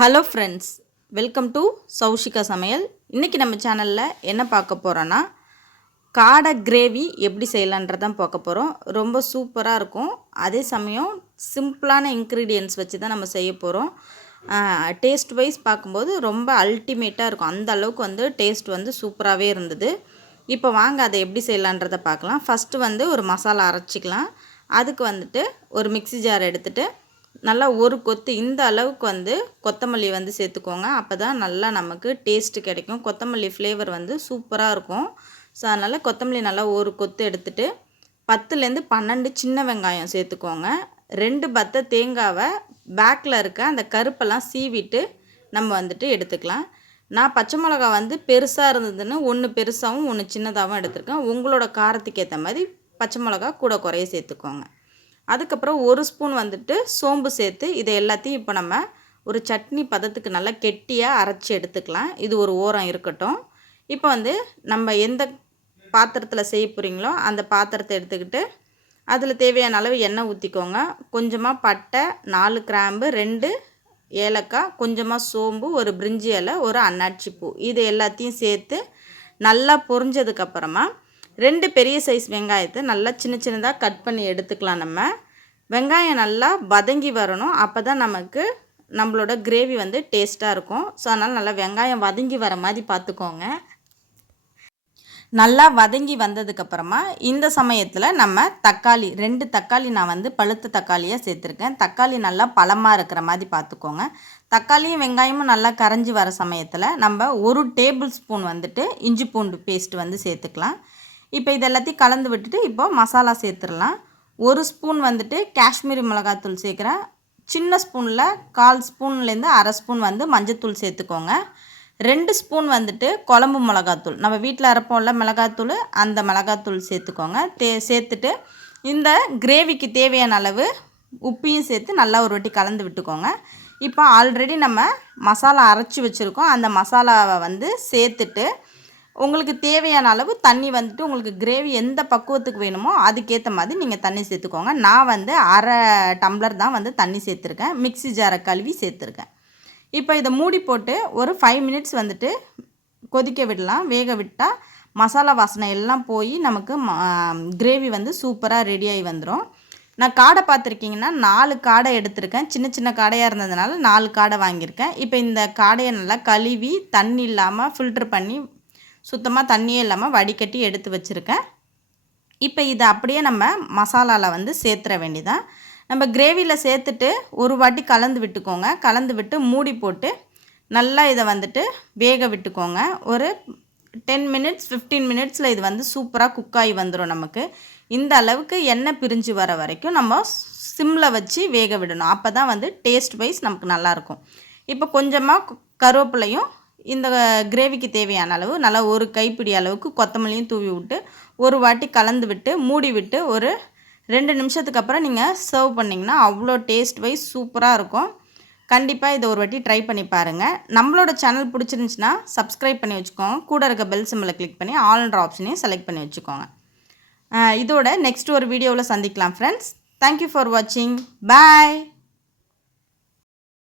Hello friends, welcome to Saushika சமையல். இன்றைக்கி நம்ம சேனலில் என்ன பார்க்க போகிறோன்னா, காடை கிரேவி எப்படி செய்யலான்றதான் பார்க்க போகிறோம். ரொம்ப சூப்பராக இருக்கும். அதே சமயம் சிம்பிளான இன்க்ரீடியன்ட்ஸ் வச்சு தான் நம்ம செய்ய போகிறோம். டேஸ்ட் வைஸ் பார்க்கும்போது ரொம்ப அல்டிமேட்டாக இருக்கும். அந்த அளவுக்கு டேஸ்ட் சூப்பராகவே இருந்தது. இப்போ வாங்க அதை எப்படி செய்யலான்றதை பார்க்கலாம். ஃபஸ்ட்டு ஒரு மசாலா அரைச்சிக்கலாம். அதுக்கு ஒரு மிக்ஸி ஜார் எடுத்துகிட்டு நல்லா ஒரு கொத்து இந்த அளவுக்கு கொத்தமல்லி சேர்த்துக்கோங்க. அப்போ தான் நல்லா நமக்கு டேஸ்ட்டு கிடைக்கும். கொத்தமல்லி ஃப்ளேவர் சூப்பராக இருக்கும். ஸோ அதனால் கொத்தமல்லி நல்லா ஒரு கொத்து எடுத்துகிட்டு 10லேருந்து 12 சின்ன வெங்காயம் சேர்த்துக்கோங்க. 2 பத்தை தேங்காவை பேக்கில் இருக்க அந்த கருப்பெல்லாம் சீவிட்டு நம்ம எடுத்துக்கலாம். நான் பச்சை மிளகா பெருசாக இருந்ததுன்னு 1 பெருசாகவும் 1 சின்னதாகவும் எடுத்துருக்கேன். உங்களோட காரத்துக்கு ஏற்ற மாதிரி பச்சை மிளகா கூட குறைய சேர்த்துக்கோங்க. அதுக்கப்புறம் 1 ஸ்பூன் சோம்பு சேர்த்து இதை எல்லாத்தையும் இப்போ நம்ம ஒரு சட்னி பதத்துக்கு நல்லா கெட்டியாக அரைச்சி எடுத்துக்கலாம். இது ஒரு ஓரம் இருக்கட்டும். இப்போ நம்ம எந்த பாத்திரத்தில் செய்ய போகிறீங்களோ அந்த பாத்திரத்தை எடுத்துக்கிட்டு அதில் தேவையான அளவு எண்ணெய் ஊற்றிக்கோங்க. கொஞ்சமாக பட்டை, 4 கிராம்பு, 2 ஏலக்காய், கொஞ்சமாக சோம்பு, ஒரு பிரிஞ்சி இலை, ஒரு அன்னாச்சி பூ, இது எல்லாத்தையும் சேர்த்து நல்லா பொரிஞ்சதுக்கப்புறமா 2 பெரிய சைஸ் வெங்காயத்தை நல்லா சின்ன சின்னதாக கட் பண்ணி எடுத்துக்கலாம். நம்ம வெங்காயம் நல்லா வதங்கி வரணும். அப்போ தான் நமக்கு நம்மளோட கிரேவி டேஸ்ட்டாக இருக்கும். ஸோ அதனால் நல்லா வெங்காயம் வதங்கி வர மாதிரி பார்த்துக்கோங்க. நல்லா வதங்கி வந்ததுக்கப்புறமா இந்த சமயத்தில் நம்ம தக்காளி 2 தக்காளி நான் பழுத்த தக்காளியாக சேர்த்துருக்கேன். தக்காளி நல்லா பழமாக இருக்கிற மாதிரி பார்த்துக்கோங்க. தக்காளியும் வெங்காயமும் நல்லா கரைஞ்சி வர சமயத்தில் நம்ம 1 டேபிள் ஸ்பூன் இஞ்சி பூண்டு பேஸ்ட் சேர்த்துக்கலாம். இப்போ இது எல்லாத்தையும் கலந்து விட்டுட்டு இப்போ மசாலா சேர்த்துடலாம். 1 ஸ்பூன் காஷ்மீரி மிளகாத்தூள் சேர்க்குறேன். சின்ன ஸ்பூனில் 1/4 ஸ்பூன்லேருந்து அரை ஸ்பூன் மஞ்சத்தூள் சேர்த்துக்கோங்க. 2 ஸ்பூன் குழம்பு மிளகாத்தூள், நம்ம வீட்டில் அரைப்போம்ல மிளகாத்தூள், அந்த மிளகாத்தூள் சேர்த்துக்கோங்க. சேர்த்துட்டு இந்த கிரேவிக்கு தேவையான அளவு உப்பையும் சேர்த்து நல்லா ஒரு வாட்டி கலந்து விட்டுக்கோங்க. இப்போ ஆல்ரெடி நம்ம மசாலா அரைச்சி வச்சுருக்கோம். அந்த மசாலாவை சேர்த்துட்டு உங்களுக்கு தேவையான அளவு தண்ணி உங்களுக்கு கிரேவி எந்த பக்குவத்துக்கு வேணுமோ அதுக்கேற்ற மாதிரி நீங்கள் தண்ணி சேர்த்துக்கோங்க. நான் அரை டம்ளர் தான் தண்ணி சேர்த்துருக்கேன். மிக்ஸி ஜாரை கழுவி சேர்த்துருக்கேன். இப்போ இதை மூடி போட்டு ஒரு 5 மினிட்ஸ் கொதிக்க விடலாம். வேக விட்டால் மசாலா வாசனை எல்லாம் போய் நமக்கு கிரேவி சூப்பராக ரெடியாகி வந்துடும். நான் காடை பார்த்துருக்கீங்கன்னா 4 காடை எடுத்திருக்கேன். சின்ன சின்ன காடையாக இருந்ததுனால 4 காடை வாங்கியிருக்கேன். இப்போ இந்த காடையை நல்லா கழுவி தண்ணி இல்லாமல் ஃபில்ட்ரு பண்ணி சுத்தமாக தண்ணியே இல்லாமல் வடிகட்டி எடுத்து வச்சுருக்கேன். இப்போ இதை அப்படியே நம்ம மசாலாவில் சேர்த்துற வேண்டியதான். நம்ம கிரேவியில் சேர்த்துட்டு ஒரு வாட்டி கலந்து விட்டுக்கோங்க. கலந்து விட்டு மூடி போட்டு நல்லா இதை வேக விட்டுக்கோங்க. ஒரு 10 மினிட்ஸ் 15 மினிட்ஸில் இது சூப்பராக குக்காகி வந்துடும். நமக்கு இந்த அளவுக்கு எண்ணெய் பிரிஞ்சு வர வரைக்கும் நம்ம சிம்மில் வச்சு வேக விடணும். அப்போ தான் டேஸ்ட் வைஸ் நமக்கு நல்லாயிருக்கும். இப்போ கொஞ்சமாக கருவேப்பிலையும் இந்த கிரேவிக்கு தேவையான அளவு நல்லா ஒரு கைப்பிடி அளவுக்கு கொத்தமல்லியும் தூவி விட்டு ஒரு வாட்டி கலந்து விட்டு மூடி விட்டு ஒரு 2 நிமிஷத்துக்கு அப்புறம் நீங்கள் சர்வ் பண்ணிங்கன்னா அவ்வளோ டேஸ்ட் வைஸ் சூப்பராக இருக்கும். கண்டிப்பாக இதை ஒரு வாட்டி ட்ரை பண்ணி பாருங்கள். நம்மளோட சேனல் பிடிச்சிருந்துச்சின்னா சப்ஸ்கிரைப் பண்ணி வச்சுக்கோங்க. கூட இருக்க பெல் சிம்பிளை கிளிக் பண்ணி ஆல்ன்ற ஆப்ஷனையும் செலக்ட் பண்ணி வச்சுக்கோங்க. இதோட நெக்ஸ்ட் ஒரு வீடியோவில் சந்திக்கலாம் ஃப்ரெண்ட்ஸ். தேங்க்யூ ஃபார் வாட்சிங். பாய்.